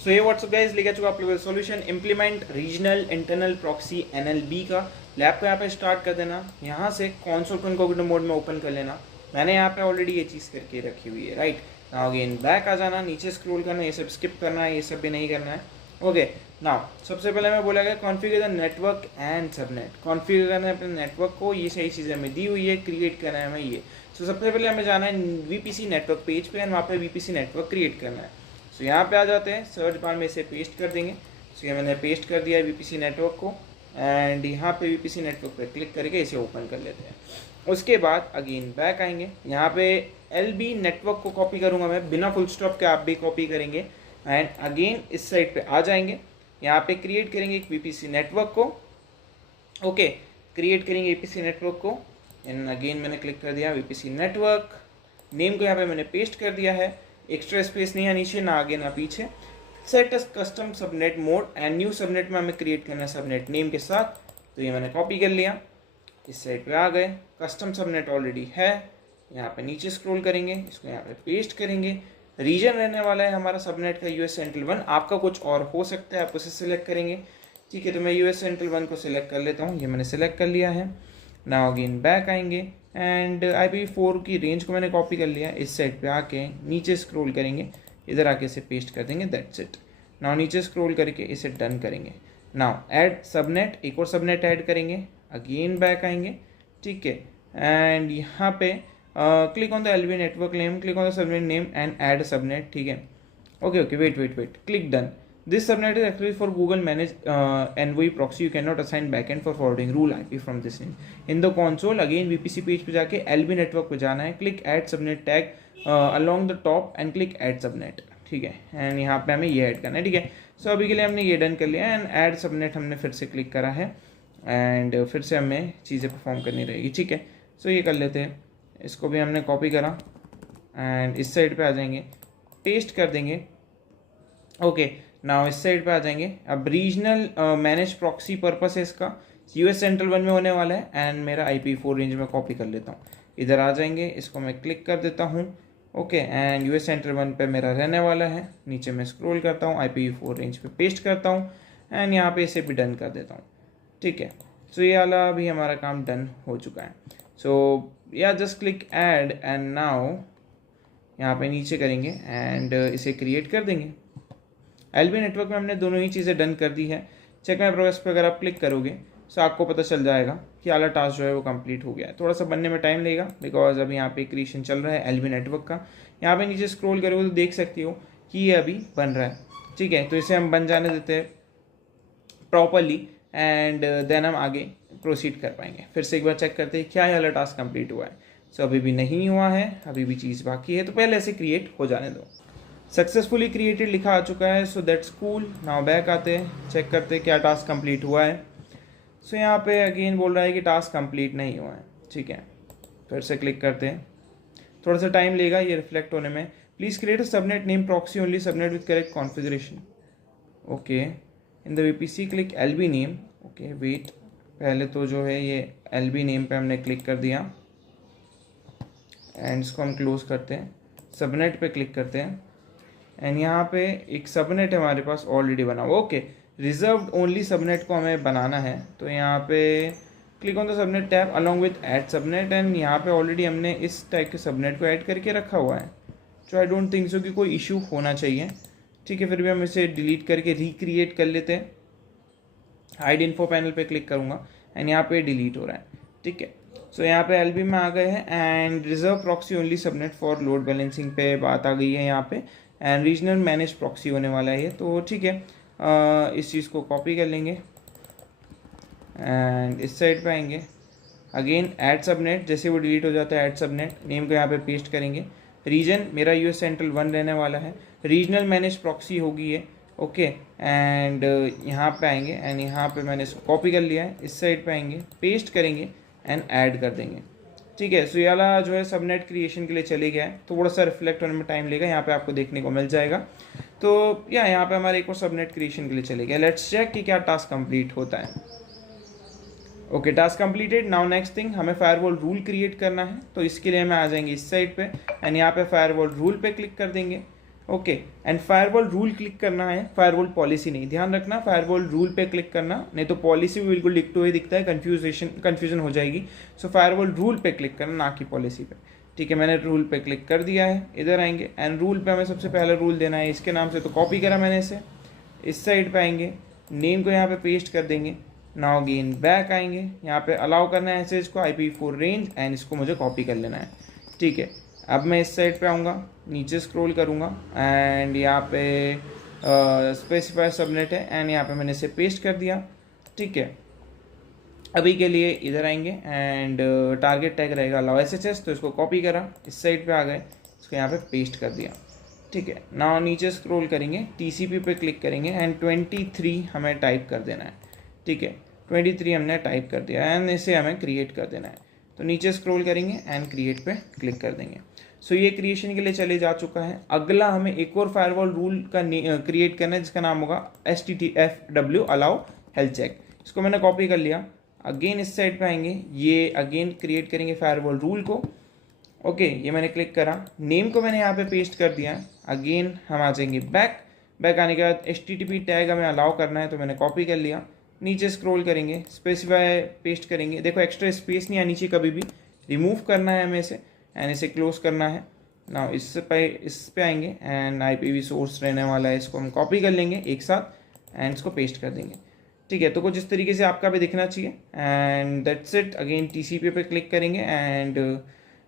सो ये WhatsApp guys लेके आ चुका आप लोगों का solution implement regional internal proxy NLB का। लैब को यहाँ पे स्टार्ट कर देना, यहाँ से कंसोल को इनकॉग्निटो मोड में ओपन कर लेना। मैंने यहाँ पे ऑलरेडी ये चीज़ करके रखी हुई है, राइट। नाउ अगेन बैक आ जाना, नीचे स्क्रॉल करना, ये सब स्किप करना है, ये सब भी नहीं करना है। ओके, नाउ सबसे पहले मैं बोला गया configure the network and subnet. Configure करना है अपने नेटवर्क को, ये सही चीज़ें हमें दी हुई है, क्रिएट करना है हमें ये। सो सबसे पहले हमें जाना है वीपीसी नेटवर्क पेज पे एंड वहाँ पे वीपीसी नेटवर्क क्रिएट करना है। सो यहाँ पे आ जाते हैं, सर्च बार में इसे पेस्ट कर देंगे। सो ये मैंने पेस्ट कर दिया है वीपीसी नेटवर्क को एंड यहाँ पे वीपीसी नेटवर्क पे क्लिक करके इसे ओपन कर लेते हैं। उसके बाद अगेन बैक आएंगे, यहाँ पे एलबी नेटवर्क को कॉपी करूँगा मैं, बिना फुल स्टॉप के आप भी कॉपी करेंगे एंड अगेन इस साइड पे आ जाएंगे। यहाँ पे क्रिएट करेंगे एक वीपीसी नेटवर्क को। ओके, क्रिएट करेंगे वीपीसी नेटवर्क को एंड अगेन मैंने क्लिक कर दिया वीपीसी नेटवर्क। नेम को यहाँ पे मैंने पेस्ट कर दिया है, एक्स्ट्रा स्पेस नहीं है नीचे, ना आगे ना पीछे। Set S custom subnet mode and new subnet में हमें क्रिएट करना है सबनेट नेम के साथ, तो ये मैंने कॉपी कर लिया। इस साइड पे आ गए, कस्टम सबनेट ऑलरेडी है, यहाँ पे नीचे स्क्रॉल करेंगे, इसको यहाँ पे पेस्ट करेंगे। रीजन रहने वाला है हमारा सबनेट का यूएस सेंट्रल 1, आपका कुछ और हो सकता है, आप उसे सिलेक्ट करेंगे। ठीक है, तो मैं यूएस सेंट्रल 1 को सिलेक्ट कर लेता हूँ, ये मैंने सिलेक्ट कर लिया है। नाउ अगेन बैक आएंगे एंड IPv4 की रेंज को मैंने कॉपी कर लिया। इस साइड पे आके नीचे स्क्रॉल करेंगे, इधर आके इसे पेस्ट कर देंगे, दैट्स इट। नाउ नीचे स्क्रॉल करके इसे डन करेंगे। नाउ ऐड सबनेट, एक और सबनेट ऐड करेंगे, अगेन बैक आएंगे। ठीक है, एंड यहाँ पे click on the LB network name, click on the subnet name and add subnet. ठीक है, okay, wait, click done. This subnet is actually for Google managed envoy proxy. You cannot assign backend for forwarding rule IP from this name. In the console again VPC page पे जाके LB network पे जाना है, click add subnet tag along the top and click add subnet. ठीक है, and यहाँ पे हमें ये ऐड करना है। ठीक है, सो अभी के लिए हमने ये डन कर लिया एंड ऐड सबनेट हमने फिर से क्लिक करा है एंड फिर से हमें चीज़ें परफॉर्म करनी रहेगी। ठीक है, सो ये कर लेते हैं, इसको भी हमने कॉपी करा एंड इस साइड पे आ जाएंगे, पेस्ट कर देंगे। ओके, नाउ इस साइड पे आ जाएंगे। अब रीजनल मैनेज प्रॉक्सी पर्पस है इसका, यूएस सेंट्रल 1 में होने वाला है एंड मेरा IPv4 रेंज में कॉपी कर लेता हूँ। इधर आ जाएंगे, इसको मैं क्लिक कर देता हूँ। ओके, एंड यूएस सेंट्रल 1 पे मेरा रहने वाला है। नीचे मैं स्क्रॉल करता हूँ, IPv4 रेंज पे पेस्ट करता हूँ एंड यहाँ पे इसे भी डन कर देता हूँ। ठीक है, सो ये वाला भी हमारा काम डन हो चुका है। सो या just click add and now यहाँ पे नीचे करेंगे एंड इसे क्रिएट कर देंगे। एलबी नेटवर्क में हमने दोनों ही चीज़ें डन कर दी है। चेक माय प्रोग्रेस पर अगर आप क्लिक करोगे तो आपको पता चल जाएगा कि आला टास्क जो है वो कंप्लीट हो गया है। थोड़ा सा बनने में टाइम लगेगा बिकॉज अभी यहाँ पे क्रिएशन चल रहा है एलबी नेटवर्क का। यहाँ पे नीचे स्क्रॉल करोगे तो देख सकती हो कि ये अभी बन रहा है। ठीक है, तो इसे हम बन जाने देते हैं प्रॉपरली एंड देन हम आगे प्रोसीड कर पाएंगे। फिर से एक बार चेक करते हैं क्या ये वाला टास्क कंप्लीट हुआ है। सो अभी भी नहीं हुआ है, अभी भी चीज़ बाकी है, तो पहले ऐसे क्रिएट हो जाने दो। सक्सेसफुली क्रिएटेड लिखा आ चुका है, so that's cool. Now back आते हैं, चेक करते हैं क्या टास्क कंप्लीट हुआ है। सो यहाँ पे अगेन बोल रहा है कि टास्क कंप्लीट नहीं हुआ है। ठीक है, फिर से क्लिक करते हैं, थोड़ा सा टाइम लेगा ये रिफ्लेक्ट होने में। Please create a subnet name proxy only subnet with correct configuration. Okay, in the VPC click LB नेम। ओके वेट, पहले तो जो है ये LB नेम पे हमने क्लिक कर दिया एंड इसको हम क्लोज करते हैं। सबनेट पे क्लिक करते हैं एंड यहाँ पे एक सबनेट हमारे पास ऑलरेडी बना हुआ। ओके, रिजर्व्ड ओनली सबनेट को हमें बनाना है, तो यहाँ पे click on the subnet tab along with add subnet and यहाँ पे ऑलरेडी हमने इस टाइप के सबनेट को ऐड करके रखा हुआ है, तो आई डोंट थिंक सो कि कोई इशू होना चाहिए। ठीक है, फिर भी हम इसे डिलीट करके रिक्रिएट कर लेते हैं। हाइड इन्फो पैनल पे क्लिक करूँगा एंड यहाँ पे डिलीट हो रहा है। ठीक है, सो यहाँ पे LB में आ गए हैं and reserve proxy only subnet for load balancing पे बात आ गई है यहाँ पे एंड रीजनल मैनेज प्रॉक्सी होने वाला है ये। तो ठीक है, इस चीज़ को कॉपी कर लेंगे एंड इस साइड पे आएंगे। अगेन ऐड सबनेट, जैसे वो डिलीट हो जाता है ऐड सबनेट नेम को यहाँ पे पेस्ट करेंगे। रीजन मेरा यूएस सेंट्रल 1 रहने वाला है, रीजनल मैनेज प्रॉक्सी होगी ये। ओके, एंड यहाँ पे आएंगे एंड यहाँ पे मैंने इसको कॉपी कर लिया है। इस साइड पे आएंगे, पेस्ट करेंगे एंड ऐड कर देंगे। ठीक है, सो ये वाला जो है सबनेट क्रिएशन के लिए चले गया है, थोड़ा सा रिफ्लेक्ट होने में टाइम लेगा, यहाँ पे आपको देखने को मिल जाएगा। तो या यहाँ पे हमारे एक और सबनेट क्रिएशन के लिए चले गया। लेट्स चेक कि क्या टास्क कंप्लीट होता है। Okay, task completed. Now next thing, हमें फायरवॉल रूल क्रिएट करना है, तो इसके लिए हमें आ जाएंगे इस साइड पे एंड यहाँ पे फायरवॉल रूल पे क्लिक कर देंगे। Okay. And firewall rule click करना है, फायरवॉल पॉलिसी नहीं, ध्यान रखना फायरवॉल रूल पे क्लिक करना, नहीं तो पॉलिसी भी बिल्कुल डिक्टो ही दिखता है, कन्फ्यूजन हो जाएगी। सो फायरवॉल रूल पे क्लिक करना, ना कि पॉलिसी पे। ठीक है, मैंने रूल पे क्लिक कर दिया है। इधर आएंगे एंड रूल पे हमें सबसे पहला रूल देना है इसके नाम से, तो कॉपी करा मैंने इसे। इस साइड पे आएंगे, नेम को यहाँ पे पेस्ट कर देंगे। नाउ अगेन बैक आएंगे, यहाँ पे अलाउ करना है एसएच को IPv4 रेंज, एंड इसको मुझे कॉपी कर लेना है। ठीक है, अब मैं इस साइड पे आऊँगा, नीचे स्क्रॉल करूँगा एंड यहाँ पे स्पेसिफाई सबनेट है एंड यहाँ पे मैंने इसे पेस्ट कर दिया। ठीक है, अभी के लिए इधर आएंगे एंड टारगेट टैग रहेगा अलाउ SHS, तो इसको कॉपी करा, इस साइड पे आ गए, इसको यहाँ पे पेस्ट कर दिया। ठीक है, नाउ नीचे स्क्रॉल करेंगे, TCP पे क्लिक करेंगे एंड 23 हमें टाइप कर देना है। ठीक है, 23 हमने टाइप कर दिया एंड इसे हमें क्रिएट कर देना है। तो नीचे स्क्रॉल करेंगे एंड क्रिएट पे क्लिक कर देंगे। सो ये क्रिएशन के लिए चले जा चुका है। अगला हमें एक और फायरवॉल रूल का क्रिएट करना है जिसका नाम होगा STTFW अलाउ हेल्थ चेक। इसको मैंने कॉपी कर लिया। अगेन इस साइड पे आएंगे, ये अगेन क्रिएट करेंगे फायरवॉल रूल को। ओके, ये मैंने क्लिक करा, नेम को मैंने यहाँ पे पेस्ट कर दिया। अगेन हम आ जाएंगे बैक आने के बाद HTTP टैग हमें अलाउ करना है, तो मैंने कॉपी कर लिया। नीचे स्क्रॉल करेंगे, स्पेसिफाई पेस्ट करेंगे। देखो एक्स्ट्रा स्पेस नहीं आनी चाहिए, कभी भी रिमूव करना है हमें इसे एंड इसे क्लोज करना है। ना इस पे आएंगे एंड IPv सोर्स रहने वाला है, इसको हम कॉपी कर लेंगे एक साथ एंड इसको पेस्ट कर देंगे। ठीक है, तो कुछ इस तरीके से आपका भी दिखना चाहिए and that's it. Again TCP पे क्लिक करेंगे एंड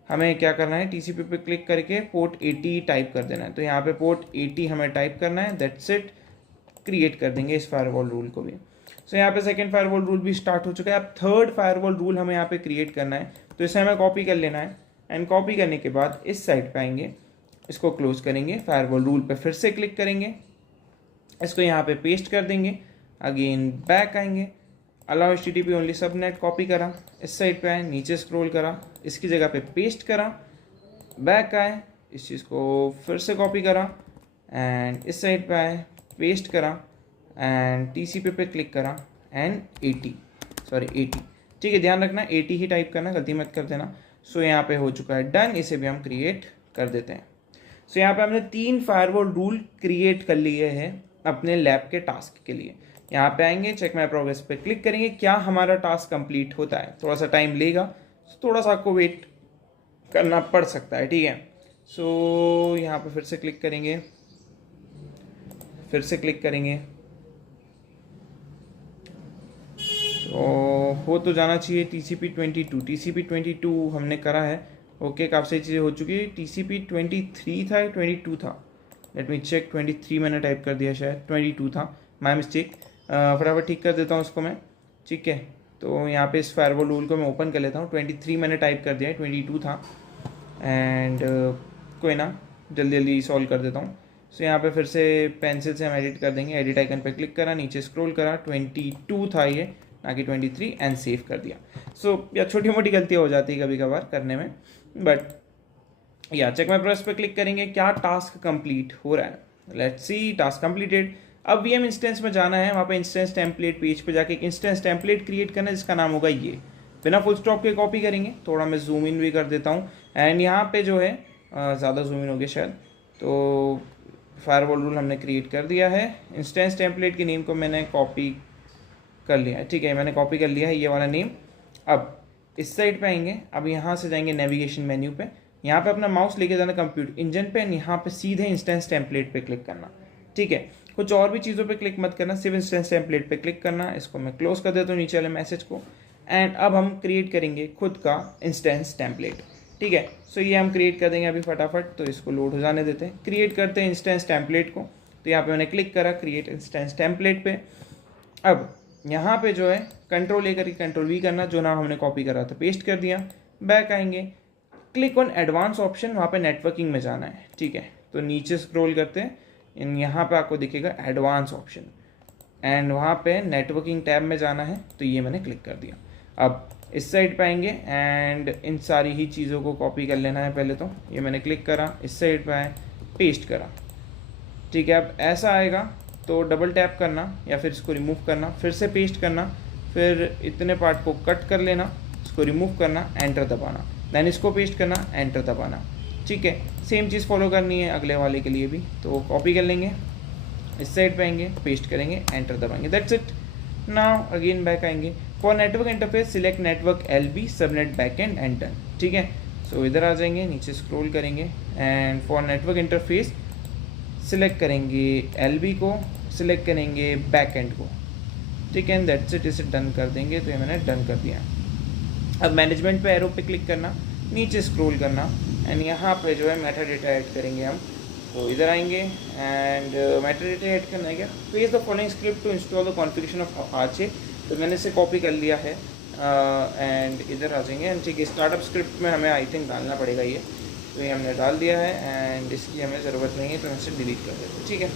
हमें क्या करना है, TCP पे क्लिक करके पोर्ट 80 टाइप कर देना है। तो यहाँ पे पोर्ट 80 हमें टाइप करना है, दैट्स इट। क्रिएट कर देंगे इस फायरवॉल रूल को भी। सो यहाँ पे सेकंड फायरवॉल रूल भी स्टार्ट हो चुका है। अब थर्ड फायरवॉल रूल हमें यहाँ पे क्रिएट करना है, तो इसे हमें कॉपी कर लेना है एंड कॉपी करने के बाद इस साइड पे आएंगे, इसको क्लोज करेंगे, फायरवॉल रूल पे फिर से क्लिक करेंगे, इसको यहाँ पे पेस्ट कर देंगे। अगेन बैक आएंगे, allow HTTP only subnet, copy करा, इस साइड पे आए, नीचे स्क्रॉल करा, इसकी जगह पे पेस्ट करा, बैक आए, इस चीज़ को फिर से कॉपी करा एंड इस साइड पे आए, पेस्ट करा एंड TCP पे क्लिक करा एंड 80। ठीक है, ध्यान रखना 80 ही टाइप करना, गलती मत कर देना। सो यहाँ पे हो चुका है डन, इसे भी हम क्रिएट कर देते हैं। सो यहाँ पे हमने 3 फायरवॉल रूल क्रिएट कर लिए हैं अपने लैब के टास्क के लिए। यहाँ पे आएंगे, चेक माई प्रोग्रेस पे क्लिक करेंगे, क्या हमारा टास्क कंप्लीट होता है। थोड़ा सा टाइम लेगा, थोड़ा सा आपको वेट करना पड़ सकता है। ठीक है, सो यहाँ पे फिर से क्लिक करेंगे, तो हो तो जाना चाहिए। TCP 22 हमने करा है। ओके, काफ़ी सारी चीज़ें हो चुकी है। TCP 23 था या 22 था, लेट मी चेक। 23 मैंने टाइप कर दिया, शायद 22 था, माई मिस्टेक। फटाफट ठीक कर देता हूँ उसको मैं। ठीक है, तो यहाँ पे इस फायरवॉल रूल को मैं ओपन कर लेता हूँ। 23 मैंने टाइप कर दिया है, 22 था एंड कोई ना, जल्दी सॉल्व कर देता हूँ। सो यहाँ पे फिर से पेंसिल से हम एडिट कर देंगे। एडिट आइकन पे क्लिक करा, नीचे स्क्रॉल करा, 22 था ये, ना कि 23, एंड सेव कर दिया। सो या छोटी मोटी गलतियाँ हो जाती है कभी कभार करने में, बट या चेक माई प्रोग्रेस पे क्लिक करेंगे, क्या टास्क कंप्लीट हो रहा है। Let's see, task completed. अब VM इंस्टेंस में जाना है, वहाँ पे इंस्टेंस टेम्पलेट पेज पे जाके एक इंस्टेंस टेम्पलेट क्रिएट करना है जिसका नाम होगा ये। बिना फुल स्टॉप के कॉपी करेंगे, थोड़ा मैं जूम इन भी कर देता हूँ एंड यहाँ पे जो है ज़्यादा जूम इन हो गया शायद। तो फायरवॉल रूल हमने क्रिएट कर दिया है। इंस्टेंस टेम्पलेट के नेम को मैंने कॉपी कर लिया है। ठीक है, मैंने कॉपी कर लिया है ये वाला नेम। अब इस साइड पे आएंगे, अब यहाँ से जाएंगे नेविगेशन मेन्यू पे, यहाँ पे अपना माउस लेके जाना कंप्यूटर इंजन पे, यहाँ पे सीधे इंस्टेंस टेम्पलेट पे क्लिक करना। ठीक है, कुछ और भी चीज़ों पे क्लिक मत करना, सिर्फ इंस्टेंस टेम्पलेट पे क्लिक करना। इसको मैं क्लोज कर देता हूँ नीचे वाले मैसेज को एंड अब हम क्रिएट करेंगे खुद का इंस्टेंस टेम्पलेट। ठीक है, सो ये हम क्रिएट कर देंगे अभी फटाफट, तो इसको लोड हो जाने देते हैं। क्रिएट करते हैं इंस्टेंस टेम्पलेट को, तो यहाँ पे मैंने क्लिक करा क्रिएट इंस्टेंस टेम्पलेट पे। अब यहाँ पे जो है कंट्रोल A करके कंट्रोल V करना, जो नाम हमने कॉपी करा था पेस्ट कर दिया। बैक आएंगे, क्लिक ऑन एडवांस ऑप्शन, वहाँ पे नेटवर्किंग में जाना है। ठीक है, तो नीचे स्क्रॉल करते हैं, यहाँ पे आपको दिखेगा एडवांस ऑप्शन एंड वहाँ पे नेटवर्किंग टैब में जाना है, तो ये मैंने क्लिक कर दिया। अब इस साइड पे आएंगे एंड इन सारी ही चीज़ों को कॉपी कर लेना है। पहले तो ये मैंने क्लिक करा, इस साइड पे आए, पेस्ट करा। ठीक है, अब ऐसा आएगा तो डबल टैप करना या फिर इसको रिमूव करना, फिर से पेस्ट करना, फिर इतने पार्ट को कट कर लेना, इसको रिमूव करना, एंटर दबाना, देन इसको पेस्ट करना, एंटर दबाना। ठीक है, सेम चीज़ फॉलो करनी है अगले वाले के लिए भी। तो कॉपी कर लेंगे, इस साइड पे आएंगे, पेस्ट करेंगे, एंटर दबाएंगे, that's it. Now again back आएंगे, for network interface select network LB subnet backend and done. ठीक है, सो इधर आ जाएंगे, नीचे स्क्रॉल करेंगे and for network interface select करेंगे LB को, सिलेक्ट करेंगे बैकएंड को। ठीक है, दैट्स इट, इसे डन कर देंगे। तो ये मैंने डन कर दिया। अब मैनेजमेंट पे एरो पे क्लिक करना, नीचे स्क्रॉल करना एंड यहाँ पे जो है मेटा डेटा ऐड करेंगे हम। तो इधर आएंगे एंड मेटा डेटा ऐड करना है क्या, paste the following script to install the configuration of Apache. तो मैंने इसे कॉपी कर लिया है एंड इधर आ जाएंगे एंड ठीक है, स्टार्टअप स्क्रिप्ट में हमें आई थिंक डालना पड़ेगा ये। तो ये हमने डाल दिया है एंड इसकी हमें ज़रूरत नहीं है, तो हम इसे डिलीट कर देते हैं। ठीक है,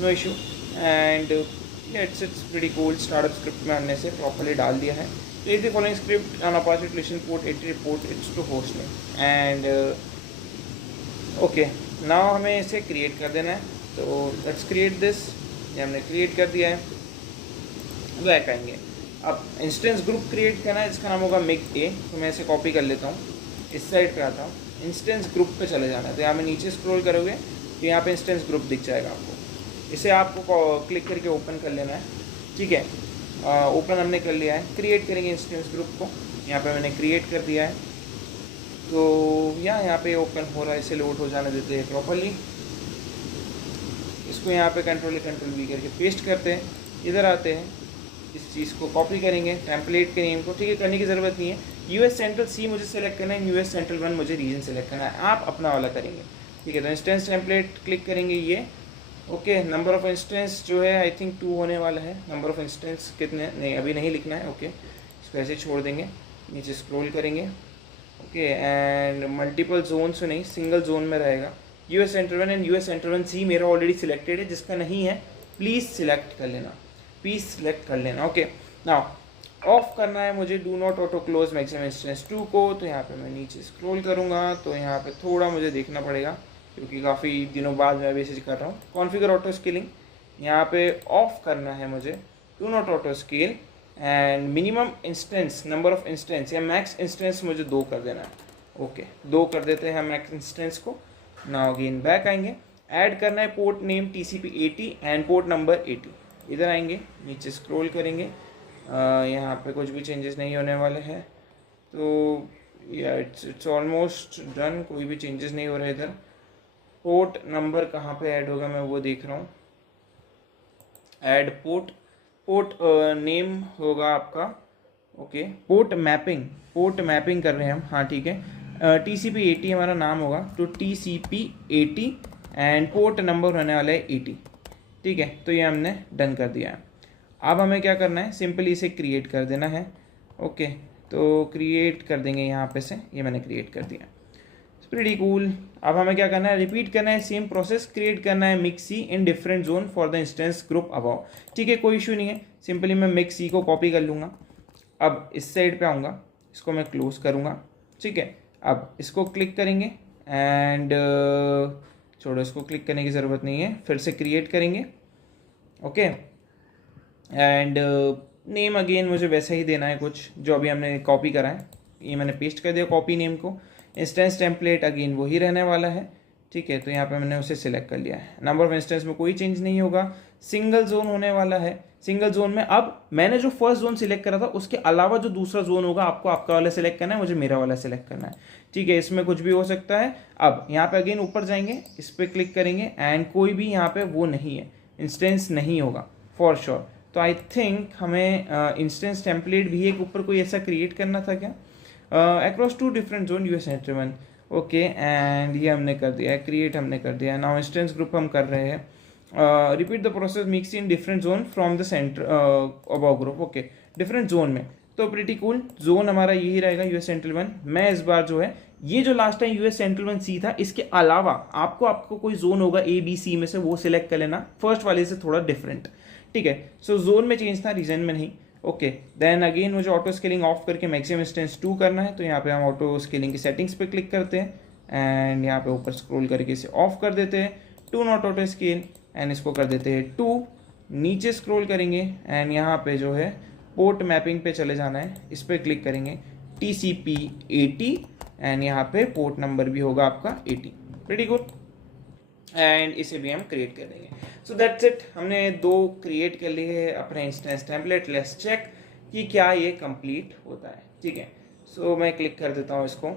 no issue. And it's pretty cool, startup script में हमने इसे प्रॉपर्ली डाल दिया है। Create the following script on Apache Relation Port 80 report it's to hostname and okay, now हमें इसे क्रिएट कर देना है। तो लेट्स क्रिएट दिस, ये हमने क्रिएट कर दिया है। बैक आएंगे, अब इंस्टेंस ग्रुप क्रिएट करना है, इसका नाम होगा मिग ए। तो मैं इसे कॉपी कर लेता हूँ, इस साइड पे आता हूँ, इंस्टेंस ग्रुप पे चले जाना है। तो यहाँ पे नीचे स्क्रॉल करोगे तो यहाँ पे इंस्टेंस ग्रुप दिख जाएगा आपको, इसे आपको क्लिक करके ओपन कर लेना है। ठीक है, ओपन हमने कर लिया है। क्रिएट करेंगे इंस्टेंस ग्रुप को, यहाँ पे मैंने क्रिएट कर दिया है। तो यहाँ पे ओपन हो रहा है, इसे लोड हो जाने देते हैं प्रॉपर्ली। इसको यहाँ पे कंट्रोल V करके पेस्ट करते हैं, इधर आते हैं, इस चीज़ को कॉपी करेंगे, टेम्पलेट के नेम को। ठीक है, करने की ज़रूरत नहीं है। US सेंट्रल C मुझे सेलेक्ट करना है, US सेंट्रल 1 मुझे रीजन सेलेक्ट करना है, आप अपना वाला करेंगे। ठीक है, तो इंस्टेंस टेम्पलेट क्लिक करेंगे ये। ओके, नंबर ऑफ़ इंस्टेंस जो है आई थिंक 2 होने वाला है। नंबर ऑफ़ इंस्टेंस कितने, नहीं अभी नहीं लिखना है। ओके, इसको ऐसे छोड़ देंगे, नीचे स्क्रॉल करेंगे। ओके, एंड मल्टीपल जोन से नहीं, सिंगल जोन में रहेगा। US central 1 and US central 1 C मेरा ऑलरेडी सिलेक्टेड है, जिसका नहीं है प्लीज़ सिलेक्ट कर लेना, प्लीज़ सिलेक्ट कर लेना। ओके, नाउ ऑफ करना है मुझे do not auto close maximum instance 2 को। तो यहाँ पे मैं नीचे स्क्रॉल करूँगा, तो यहाँ पे थोड़ा मुझे देखना पड़ेगा क्योंकि काफ़ी दिनों बाद मैं मैसेज कर रहा हूँ। कॉन्फ़िगर ऑटो स्केलिंग, यहाँ पे ऑफ करना है मुझे do not auto scale and minimum instance number of instance या मैक्स इंस्टेंस मुझे 2 कर देना है। ओके, 2 कर देते हैं हम मैक्स इंस्टेंस को। नाउ अगेन बैक आएंगे, ऐड करना है port name TCP 80 and port number 80। इधर आएंगे, नीचे स्क्रॉल करेंगे, यहाँ पे कुछ भी चेंजेस नहीं होने वाले हैं। तो या इट्स ऑलमोस्ट डन, कोई भी चेंजेस नहीं हो रहे इधर। पोर्ट नंबर कहाँ पे ऐड होगा मैं वो देख रहा हूँ। ऐड पोर्ट, पोर्ट नेम होगा आपका। ओके, पोर्ट मैपिंग कर रहे हैं हम। हाँ ठीक है, TCP 80 हमारा नाम होगा, तो TCP 80 एंड पोर्ट नंबर होने वाला है 80। ठीक है, तो ये हमने डन कर दिया है। अब हमें क्या करना है, सिंपली इसे क्रिएट कर देना है। ओके, तो क्रिएट कर देंगे यहाँ पे से, ये मैंने क्रिएट कर दिया। Pretty cool. अब हमें क्या करना है, रिपीट करना है सेम प्रोसेस, क्रिएट करना है mix C in different zone for the instance group above. ठीक है, कोई इशू नहीं है, सिंपली मैं मिक्स C को कॉपी कर लूँगा। अब इस साइड पे आऊँगा, इसको मैं क्लोज करूँगा। ठीक है, अब इसको क्लिक करेंगे एंड छोड़ो, इसको क्लिक करने की ज़रूरत नहीं है, फिर से क्रिएट करेंगे। ओके, एंड नेम अगेन मुझे वैसा ही देना है कुछ जो अभी हमने कॉपी करा है, ये मैंने पेस्ट कर दिया कॉपी नेम को। इंस्टेंस टेम्पलेट अगेन वही रहने वाला है। ठीक है, तो यहाँ पे मैंने उसे सिलेक्ट कर लिया है। नंबर ऑफ इंस्टेंस में कोई चेंज नहीं होगा, सिंगल जोन होने वाला है। सिंगल जोन में अब मैंने जो फर्स्ट जोन सिलेक्ट करा था उसके अलावा जो दूसरा जोन होगा आपको आपका वाला सिलेक्ट करना है, मुझे मेरा वाला सिलेक्ट करना है। ठीक है, इसमें कुछ भी हो सकता है। अब यहाँ पे अगेन ऊपर जाएंगे, इस पर क्लिक करेंगे एंड कोई भी यहाँ पे वो नहीं है, इंस्टेंस नहीं होगा फॉर श्योर। तो आई थिंक हमें इंस्टेंस टेम्पलेट भी एक ऊपर कोई ऐसा क्रिएट करना था क्या, across 2 different zone US central 1। Okay, and ये हमने कर दिया है, क्रिएट हमने कर दिया है। नाउ इंस्टेंस ग्रुप हम कर रहे हैं, repeat the process mix in different zone from the centre about group. Okay, different zone में, तो प्रीटी कूल। जोन हमारा यही रहेगा US सेंट्रल 1। मैं इस बार जो है ये जो last time US central 1 C था, इसके अलावा आपको कोई जोन होगा ABC में से वो सिलेक्ट कर लेना, फर्स्ट वाले से थोड़ा डिफरेंट। ठीक है, सो जोन में चेंज था, रीजन में नहीं। ओके, देन अगेन मुझे ऑटो स्केलिंग ऑफ करके मैक्सिमम इंस्टेंस 2 करना है। तो यहाँ पे हम ऑटो स्केलिंग की सेटिंग्स पे क्लिक करते हैं एंड यहाँ पे ऊपर स्क्रॉल करके इसे ऑफ कर देते हैं, to not auto scale, and इसको कर देते हैं 2। नीचे स्क्रॉल करेंगे एंड यहाँ पे जो है पोर्ट मैपिंग पे चले जाना है, इस पर क्लिक करेंगे TCP 80 एंड यहाँ पे पोर्ट नंबर भी होगा आपका 80। Pretty good. एंड इसे भी हम क्रिएट कर देंगे। सो दैट्स इट, हमने 2 क्रिएट कर लिए है अपने इंस्टेंस टेम्पलेट। लेट्स चेक कि क्या ये कंप्लीट होता है। ठीक है, सो मैं क्लिक कर देता हूँ इसको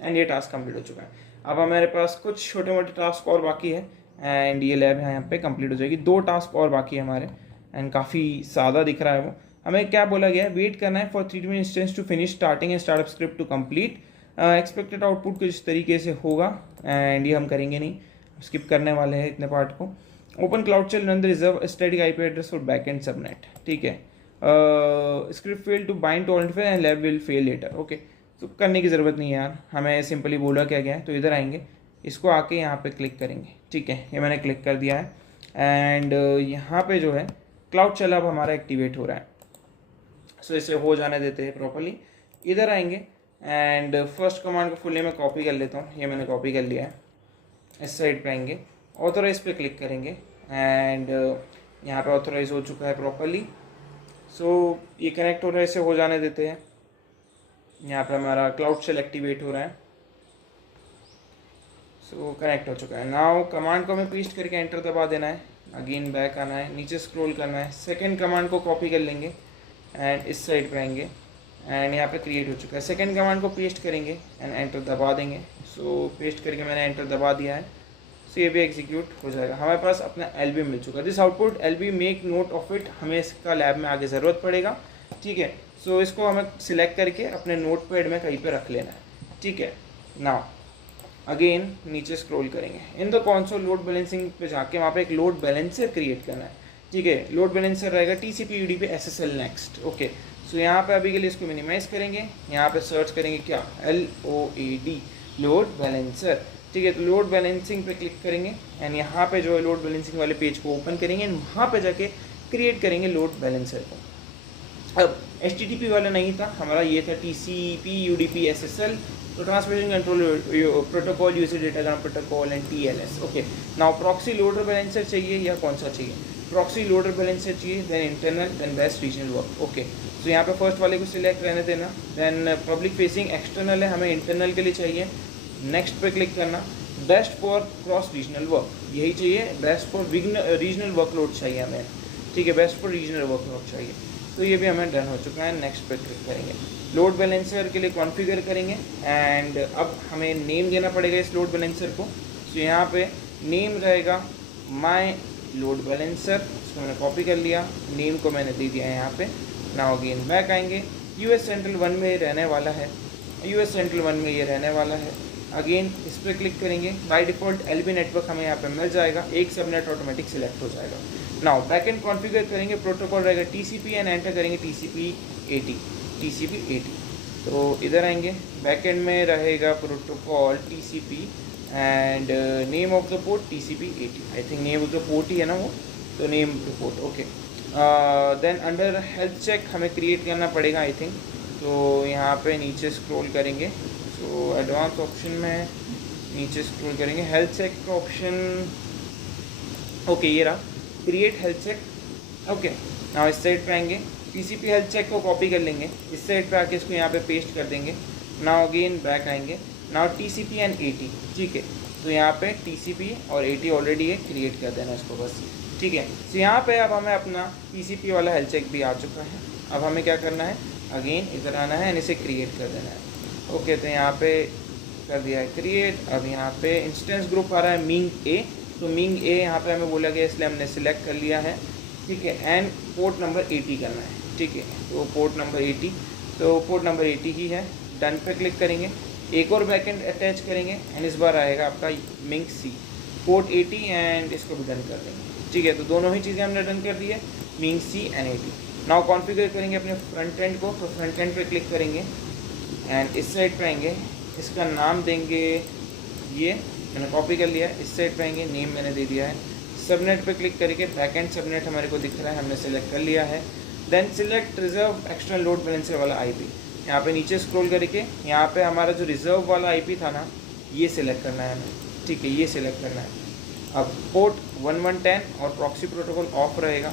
एंड ये टास्क कंप्लीट हो चुका है। अब हमारे पास कुछ छोटे मोटे टास्क और बाकी है एंड ये लैब यहाँ पे कंप्लीट हो जाएगी। 2 टास्क और बाकी है हमारे एंड काफ़ी सादा दिख रहा है वो। हमें क्या बोला गया है, वेट करना है for 3 instance to finish starting and startup script to complete. Expected output कुछ इस तरीके से होगा एंड ये हम करेंगे नहीं, स्किप करने वाले हैं इतने पार्ट को। Open cloud shell run the reserve static IP address for backend subnet. ठीक है, script fail to bind to alt and lab will fail later. Okay, तो करने की ज़रूरत नहीं है यार, हमें सिंपली बोला क्या गया है। तो इधर आएंगे, इसको आके यहाँ पे क्लिक करेंगे। ठीक है, ये मैंने क्लिक कर दिया है एंड यहाँ पे जो है क्लाउड शेल अब हमारा एक्टिवेट हो रहा है। सो इसे हो जाने देते हैं प्रॉपर्ली। इधर आएंगे एंड फर्स्ट कमांड को फुल में कॉपी कर लेता हूँ, ये मैंने कॉपी कर लिया है। इस साइड पे आएंगे, ऑथोराइज पे क्लिक करेंगे एंड यहाँ पे ऑथोराइज हो चुका है प्रॉपर्ली। सो ये कनेक्ट हो रहा है, इसे हो जाने देते हैं। यहाँ पे हमारा क्लाउड शेल एक्टिवेट हो रहा है। सो कनेक्ट हो चुका है। नाउ कमांड को हमें पेस्ट करके एंटर दबा देना है। अगेन बैक आना है, नीचे स्क्रॉल करना है, सेकंड कमांड को कॉपी कर लेंगे एंड इस साइड पे आएंगे एंड यहाँ पे क्रिएट हो चुका है। सेकंड कमांड को पेस्ट करेंगे एंड एंटर दबा देंगे। सो पेस्ट करके मैंने एंटर दबा दिया है। सो ये भी एग्जीक्यूट हो जाएगा। हमारे पास अपना एलबी मिल चुका है। This output LB make note of it, हमें इसका लैब में आगे ज़रूरत पड़ेगा। ठीक है, सो इसको हमें सिलेक्ट करके अपने नोट पैड में कहीं पे रख लेना है। ठीक है, नाउ अगेन नीचे स्क्रॉल करेंगे, in the console load balancing पे जाके वहाँ पे एक लोड बैलेंसर क्रिएट करना है। ठीक है, लोड बैलेंसर रहेगा TCP UDP SSL next. Okay, so यहाँ पे अभी के लिए इसको मिनिमाइज करेंगे, यहाँ पे सर्च करेंगे क्या, LOAD लोड बैलेंसर। ठीक है, तो लोड बैलेंसिंग पे क्लिक करेंगे एंड यहाँ पे जो है लोड बैलेंसिंग वाले पेज को ओपन करेंगे एंड वहाँ पे जाके क्रिएट करेंगे लोड बैलेंसर को। अब HTTP वाला नहीं था हमारा, ये था TCP UDP SSL, तो transmission control protocol, USA datagram protocol and TLS। Okay, now proxy loader balancer चाहिए या कौन सा चाहिए, प्रॉक्सी लोडर बैलेंसर चाहिए, then internal, then best regional work. Okay, तो यहाँ पे फर्स्ट वाले को सिलेक्ट रहने देना। देन पब्लिक फेसिंग एक्सटर्नल है, हमें इंटरनल के लिए चाहिए। नेक्स्ट पे क्लिक करना। Best for cross regional work, यही चाहिए। बेस्ट फॉर रीजनल वर्कलोड चाहिए हमें। ठीक है, बेस्ट फॉर रीजनल वर्कलोड चाहिए, तो ये भी हमें डन हो चुका है। नेक्स्ट पे क्लिक करेंगे, लोड बैलेंसर के लिए कॉन्फ़िगर करेंगे एंड अब हमें नेम देना पड़ेगा इस लोड बैलेंसर को। तो यहाँ पे नेम रहेगा माय लोड बैलेंसर, इसको मैंने कॉपी कर लिया, नेम को मैंने दे दिया है यहाँ पे। नाउ अगेन बैक आएंगे, US सेंट्रल 1 में रहने वाला है, US सेंट्रल 1 में ये रहने वाला है। अगेन इस पर क्लिक करेंगे, बाय डिफ़ॉल्ट LB नेटवर्क हमें यहाँ पे मिल जाएगा, एक सबनेट ऑटोमेटिक सिलेक्ट हो जाएगा। नाउ बैकएंड कॉन्फ़िगर करेंगे, प्रोटोकॉल रहेगा TCP एंड एंटर करेंगे TCP 80। तो इधर आएंगे, बैकएंड में रहेगा protocol TCP and name of the port TCP 80। I think name of the port ही है ना वो, तो name of the port. Okay, then under health check हमें क्रिएट करना पड़ेगा आई थिंक। तो यहाँ पे नीचे स्क्रॉल करेंगे, तो एडवांस ऑप्शन में नीचे स्क्रॉल करेंगे, हेल्थ चेक का ऑप्शन। ओके, ये रहा create health check. Okay, now इस साइड पे आएंगे, TCP हेल्थ चेक को कॉपी कर लेंगे, इस साइड पे आके इसको यहाँ पे पेस्ट कर देंगे। नाउ अगेन बैक आएंगे, नाउ TCP एंड 80। ठीक है, तो यहाँ पे TCP और 80 ऑलरेडी है, क्रिएट कर देना इसको बस। ठीक है, तो यहाँ पे अब हमें अपना TCP वाला हेल्थ चेक भी आ चुका है। अब हमें क्या करना है, अगेन इधर आना है एंड इसे क्रिएट कर देना है। ओके, तो यहाँ पे कर दिया है क्रिएट। अब यहाँ पे इंस्टेंस ग्रुप आ रहा है मिंग A, तो मिंग A यहाँ पे हमें बोला गया इसलिए हमने सिलेक्ट कर लिया है। ठीक है, एंड पोर्ट नंबर 80 करना है। ठीक है, तो पोर्ट नंबर 80, तो पोर्ट नंबर 80 ही है। डन पे क्लिक करेंगे, एक और बैकएंड अटैच करेंगे एंड इस बार आएगा आपका मिंग C, पोर्ट 80 एंड इसको भी डन कर देंगे। ठीक है, तो दोनों ही चीज़ें हमने डन कर दी है, Ming C and 80। Now configure करेंगे अपने फ्रंट एंड को, तो फ्रंट एंड पे क्लिक करेंगे एंड इस साइड पे आएंगे, इसका नाम देंगे, ये मैंने कॉपी कर लिया है। इस साइड पे आएंगे, नेम मैंने दे दिया है। सबनेट पे क्लिक करके बैकएंड सबनेट हमारे को दिख रहा है, हमने सेलेक्ट कर लिया है। Then select reserve external load balancer वाला IP, यहाँ पे नीचे स्क्रॉल करके यहाँ पे हमारा जो रिजर्व वाला IP था ना, ये सिलेक्ट करना है हमें। ठीक है, ये सिलेक्ट करना है। अब पोर्ट 1110 और प्रॉक्सी प्रोटोकॉल ऑफ रहेगा,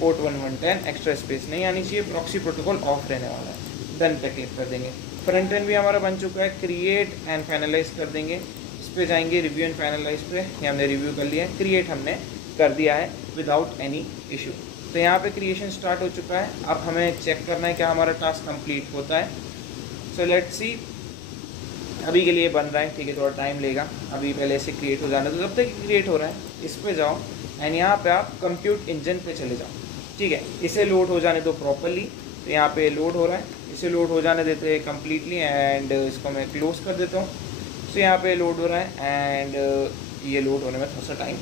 पोर्ट 1110 एक्स्ट्रा स्पेस नहीं आनी चाहिए, प्रॉक्सी प्रोटोकॉल ऑफ रहने वाला है। डन पे क्लिक कर देंगे। फ्रंट एंड भी हमारा बन चुका है। क्रिएट एंड फाइनलाइज कर देंगे, इस पे जाएंगे रिव्यू एंड फाइनलाइज पे, ये हमने रिव्यू कर लिया है, क्रिएट हमने कर दिया है विदाउट एनी इशू। तो यहाँ पे क्रिएशन स्टार्ट हो चुका है। अब हमें चेक करना है क्या हमारा टास्क कंप्लीट होता है। सो लेट्स सी, अभी के लिए बन रहा है, ठीक है, थोड़ा टाइम लेगा, अभी पहले से क्रिएट हो जाना। तो जब तक क्रिएट हो रहा है इस पे जाओ एंड यहाँ पे आप कंप्यूट इंजन पे चले जाओ, ठीक है। इसे लोड हो जाने दो प्रॉपरली। तो यहाँ पे लोड हो रहा है, इसे लोड हो जाने देते हैं कम्प्लीटली एंड इसको मैं क्लोज कर देता हूँ। तो यहाँ पे लोड हो रहा है एंड ये लोड होने में थोड़ा सा टाइम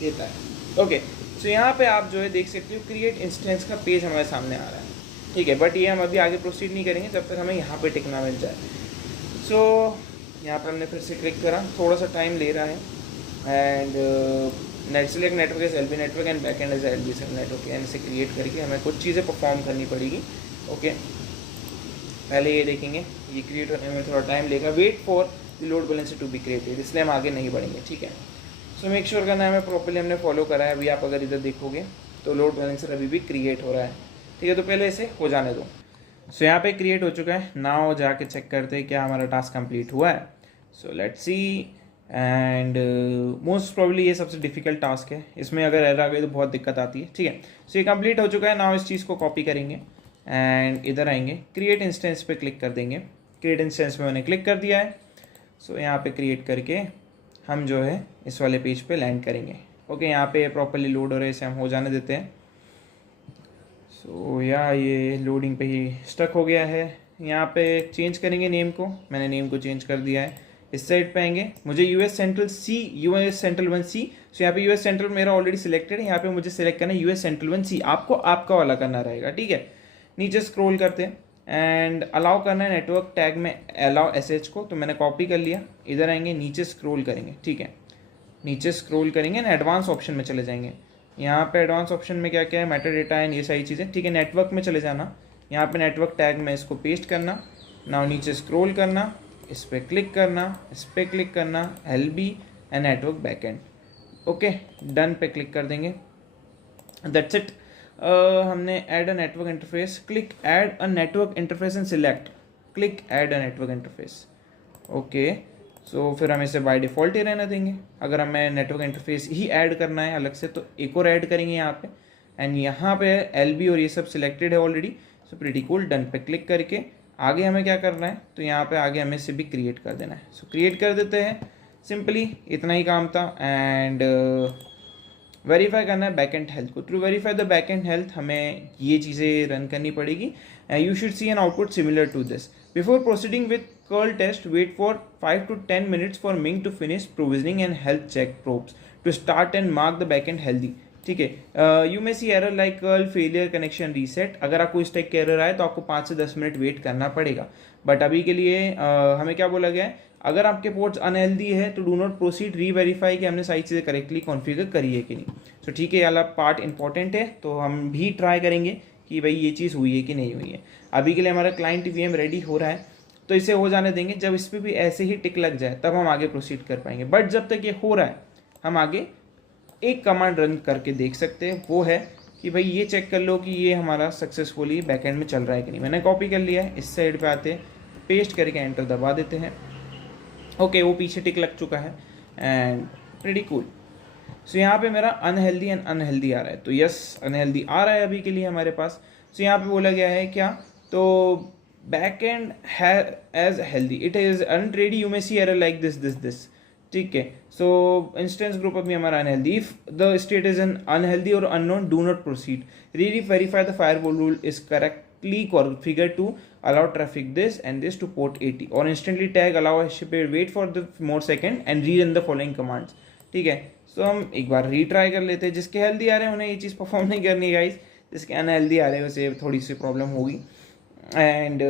देता है। ओके, सो यहाँ पे आप जो है देख सकते हो क्रिएट इंस्टेंस का पेज हमारे सामने आ रहा है, ठीक है। बट ये हम अभी आगे प्रोसीड नहीं करेंगे जब तक हमें यहाँ पे टिकना मिल जाए। सो यहाँ पे हमने फिर से क्लिक करा, थोड़ा सा टाइम ले रहा है and net select network edge LB network and back end edge LB network, and इसे क्रिएट करके हमें कुछ चीज़ें परफॉर्म करनी पड़ेगी। ओके, पहले ये देखेंगे, ये क्रिएट होने में थोड़ा टाइम लेगा। Wait for the load balancer to be created, इसलिए हम आगे नहीं बढ़ेंगे, ठीक है। सो मेक श्योर करना है हमें प्रॉपर्ली हमने फॉलो करा है। अभी आप अगर इधर देखोगे तो लोड बैलेंसर अभी भी क्रिएट हो रहा है, ठीक है। तो पहले इसे हो जाने दो। सो यहाँ पे क्रिएट हो चुका है। नाउ जाके चेक करते हैं क्या हमारा टास्क कंप्लीट हुआ है। So let's see and most probably ये सबसे डिफिकल्ट टास्क है, इसमें अगर एरर आ गई तो बहुत दिक्कत आती है, ठीक है। सो ये कंप्लीट हो चुका है। नाउ इस चीज़ को कॉपी करेंगे एंड इधर आएंगे, क्रिएट इंस्टेंस पे क्लिक कर देंगे। क्रिएट इंस्टेंस पे मैंने क्लिक कर दिया है। सो यहाँ पे क्रिएट करके हम जो है इस वाले पेज पे लैंड करेंगे। ओके, यहाँ पे प्रॉपर्ली लोड हो रहा है, इसे हम हो जाने देते हैं। सो या ये लोडिंग पे ही स्टक हो गया है। यहाँ पे चेंज करेंगे नेम को, मैंने नेम को चेंज कर दिया है। इस साइड पे आएंगे, मुझे US central C, US central 1C। So यहाँ पे यूएस सेंट्रल मेरा ऑलरेडी सिलेक्टेड है, यहाँ पे मुझे सिलेक्ट करना है यूएस सेंट्रल 1C। आपको आपका वाला करना रहेगा, ठीक है। नीचे स्क्रॉल करते हैं एंड अलाउ करना है नेटवर्क टैग में अलाउ एसएच को, तो मैंने कॉपी कर लिया। इधर आएंगे, नीचे स्क्रॉल करेंगे, ठीक है, नीचे स्क्रॉल करेंगे ना, एडवांस ऑप्शन में चले जाएंगे। यहाँ पे एडवांस ऑप्शन में क्या क्या है, मेटा डेटा एंड ये सारी चीज़ें, ठीक है। नेटवर्क में चले जाना, यहाँ पे नेटवर्क टैग में इसको पेस्ट करना। नाउ नीचे स्क्रॉल करना, इस पर क्लिक करना, इस पर क्लिक करना, LB and network backend. Okay, done पे क्लिक कर देंगे, दैट्स इट। हमने add a network interface, click add a network interface and select, click add a network interface. Okay, so फिर हम इसे बाय डिफ़ॉल्ट ही रहने देंगे। अगर हमें नेटवर्क इंटरफेस ही ऐड करना है अलग से तो एक और ऐड करेंगे यहाँ पे एंड यहाँ पे LB और ये सब सिलेक्टेड है already. So pretty cool, done पे क्लिक करके आगे हमें क्या करना है, तो यहाँ पे आगे हमें इसे भी क्रिएट कर देना है। सो क्रिएट कर देते हैं, सिंपली इतना ही काम था। एंड वेरीफाई करना है बैकएंड हेल्थ को। To verify the backend health हमें ये चीज़ें रन करनी पड़ेगी। You should see an output similar to this. Before proceeding with curl test, wait for 5 to 10 minutes for MIG to finish provisioning and health check probes to start and mark the backend healthy, ठीक है। You may see error like curl failure connection reset. अगर आपको इस type के error आए तो आपको 5 से 10 मिनट वेट करना पड़ेगा। बट अभी के लिए हमें क्या बोला गया है, अगर आपके पोर्ट्स अनहेल्दी है तो do not proceed, re verify कि हमने सारी चीज़ें करेक्टली कॉन्फ़िगर करी है कि नहीं। सो ठीक है, ये वाला पार्ट इंपॉर्टेंट है, तो हम भी ट्राई करेंगे कि भाई ये चीज़ हुई है कि नहीं हुई है। अभी के लिए हमारा क्लाइंट VM रेडी हो रहा है, तो इसे हो जाने देंगे। जब इस पर भी ऐसे ही टिक लग जाए तब हम आगे प्रोसीड कर पाएंगे। बट जब तक ये हो रहा है हम आगे एक कमांड रन करके देख सकते हैं, वो है कि भाई ये चेक कर लो कि ये हमारा सक्सेसफुली बैकएंड में चल रहा है कि नहीं। मैंने कॉपी कर लिया है, इस साइड पे आते पेस्ट करके एंटर दबा देते हैं। ओके, वो पीछे टिक लग चुका है एंड प्रीटी कूल। सो यहाँ पे मेरा अनहेल्दी एंड अनहेल्दी आ रहा है, तो यस अनहेल्दी आ रहा है अभी के लिए हमारे पास। सो यहाँ पे बोला गया है क्या, तो बैकएंड है as healthy, it is unready, you may see error like this, ठीक है। सो इंस्टेंस ग्रुप अभी हमारा unhealthy, if the state is an unhealthy or unknown do not proceed, re verify the firewall rule is correctly configure to allow traffic this and this to port 80 or instantly tag allow wait for the more second and rerun the following commands, ठीक है। सो हम एक बार retry कर लेते हैं। जिसके healthy आ रहे हैं उन्हें ये चीज़ परफॉर्म नहीं करनी है गाइस, जिसके अनहेल्दी आ रहे हैं उसे थोड़ी सी प्रॉब्लम होगी। And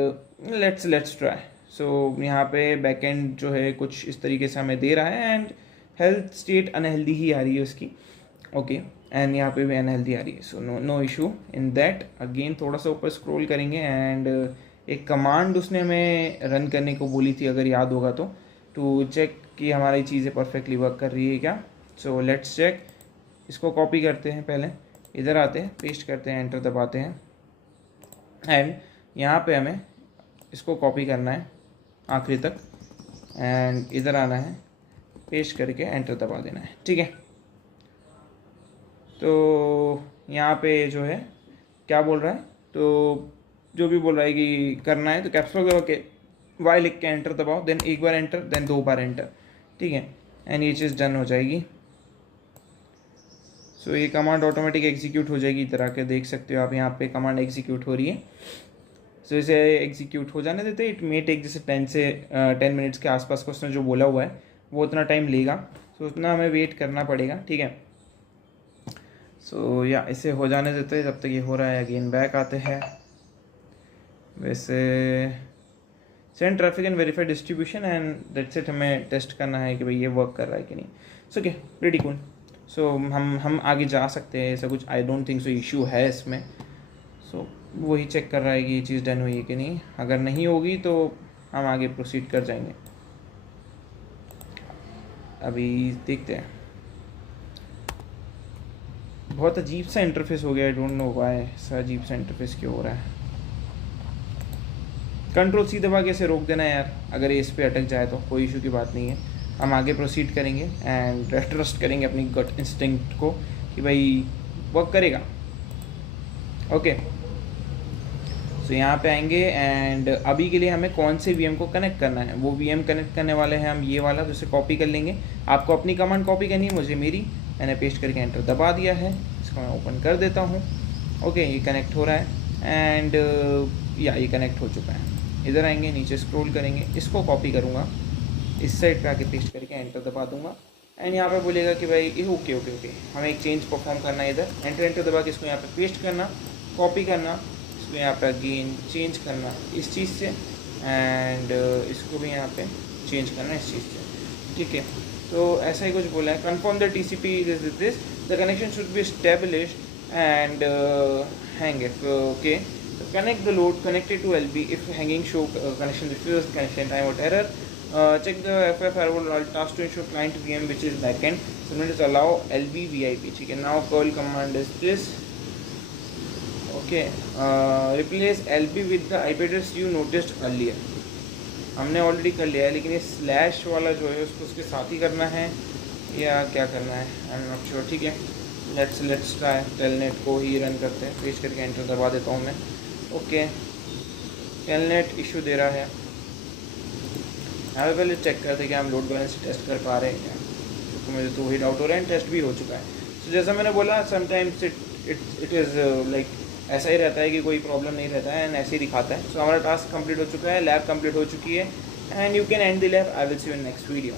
let's try. सो यहाँ पे बैकएंड जो है कुछ इस तरीके से हमें दे रहा है एंड हेल्थ स्टेट अनहेल्दी ही आ रही है उसकी। ओके, एंड यहाँ पे भी अनहेल्दी आ रही है। So no issue in that. Again थोड़ा सा ऊपर स्क्रॉल करेंगे एंड एक कमांड उसने हमें रन करने को बोली थी, अगर याद होगा तो, टू चेक कि हमारी चीज़ें परफेक्टली वर्क कर रही है क्या। So let's check. इसको कॉपी करते हैं, पहले इधर आते हैं, पेस्ट करते हैं, एंटर दबाते हैं एंड यहाँ पे हमें इसको कॉपी करना है आखिरी तक, एंड इधर आना है, पेस्ट करके एंटर दबा देना है। ठीक है, तो यहाँ पे जो है क्या बोल रहा है, तो जो भी बोल रहा है कि करना है तो कैप्स लॉक दबा के वाई लिख के एंटर दबाओ, देन एक बार एंटर, देन 2 बार एंटर। ठीक है, एंड ये चीज़ डन हो जाएगी। सो ये कमांड ऑटोमेटिक एग्जीक्यूट हो जाएगी। इधर आके देख सकते हो आप, यहाँ पे कमांड एग्जीक्यूट हो रही है। सो इसे एग्जीक्यूट हो जाने देते, इट मे टेक जैसे 10 मिनट्स के आसपास का उसने जो बोला हुआ है वो उतना टाइम लेगा, सो उतना हमें वेट करना पड़ेगा। ठीक है, सो या इसे हो जाने देते हैं जब तक ये हो रहा है। अगेन बैक आते हैं। वैसे send traffic and verify distribution and that's it, हमें टेस्ट करना है कि भाई ये वर्क कर रहा है कि नहीं। So okay, pretty cool. So हम आगे जा सकते हैं, ऐसा कुछ I don't think so issue है इसमें। सो वही चेक कर रहा है कि ये चीज़ डन हुई है कि नहीं। अगर नहीं होगी तो हम आगे प्रोसीड कर जाएंगे। अभी देखते हैं। बहुत अजीब सा इंटरफेस हो गया, आई डोंट नो व्हाई ऐसा अजीब सा इंटरफेस क्यों हो रहा है। कंट्रोल सी दबा के इसे रोक देना है यार, अगर ये इस पर अटक जाए तो कोई इशू की बात नहीं है। हम आगे प्रोसीड करेंगे एंड ट्रस्ट करेंगे अपनी गट इंस्टिंक्ट को कि भाई वर्क करेगा। ओके, सो यहाँ पे आएंगे एंड अभी के लिए हमें कौन से वीएम को कनेक्ट करना है, वो वीएम कनेक्ट करने वाले हैं हम ये वाला, तो इसे कॉपी कर लेंगे। आपको अपनी कमांड कॉपी करनी है, मुझे मेरी, मैंने पेस्ट करके एंटर दबा दिया है। इसको मैं ओपन कर देता हूँ। ओके, ये कनेक्ट हो रहा है एंड या ये कनेक्ट हो चुका है। इधर आएंगे, नीचे स्क्रॉल करेंगे, इसको कॉपी करूँगा, इस साइड पे आके पेस्ट करके एंटर दबा दूंगा एंड यहाँ पे बोलेगा कि भाई ओके ओके ओके, हमें एक चेंज परफॉर्म करना है। इधर एंटर दबा के इसको यहाँ पे पेस्ट करना, कॉपी करना, इसको यहाँ पे अगेन चेंज करना इस चीज़ से एंड इसको भी यहाँ पे चेंज करना इस चीज़ से। ठीक है, तो ऐसा ही कुछ बोला है। Confirm the TCP this the connection should be established and hang if okay connect the load connected to LB if hanging show connection refuses connection time or error. Check the FF firewall alt task to ensure client VM which is backend submit is allow LB VIP. ठीक है, now curl command is this. Okay, replace LB with the IP address you noticed earlier. हमने already कर लिया है, लेकिन ये slash वाला जो है उसको उसके साथ ही करना है या क्या करना है, आई एम नॉट श्योर। ठीक है, लेट्स ट्राई टेलनेट को ही रन करते हैं। पेस्ट करके एंटर दबा देता हूँ मैं। ओके, टेलनेट इशू दे रहा है। यहाँ पहले चेक करते हैं कि हम लोड बैलेंस टेस्ट कर पा रहे हैं क्या, क्योंकि मुझे तो वही डाउट हो रहा है। टेस्ट भी हो चुका है। तो जैसा मैंने बोला, समटाइम्स इट इज़ लाइक ऐसा ही रहता है कि कोई प्रॉब्लम नहीं रहता है एंड ऐसे ही दिखाता है। सो हमारा टास्क कंप्लीट हो चुका है, लैब कंप्लीट हो चुकी है and you can and the lab. I will see you in next video.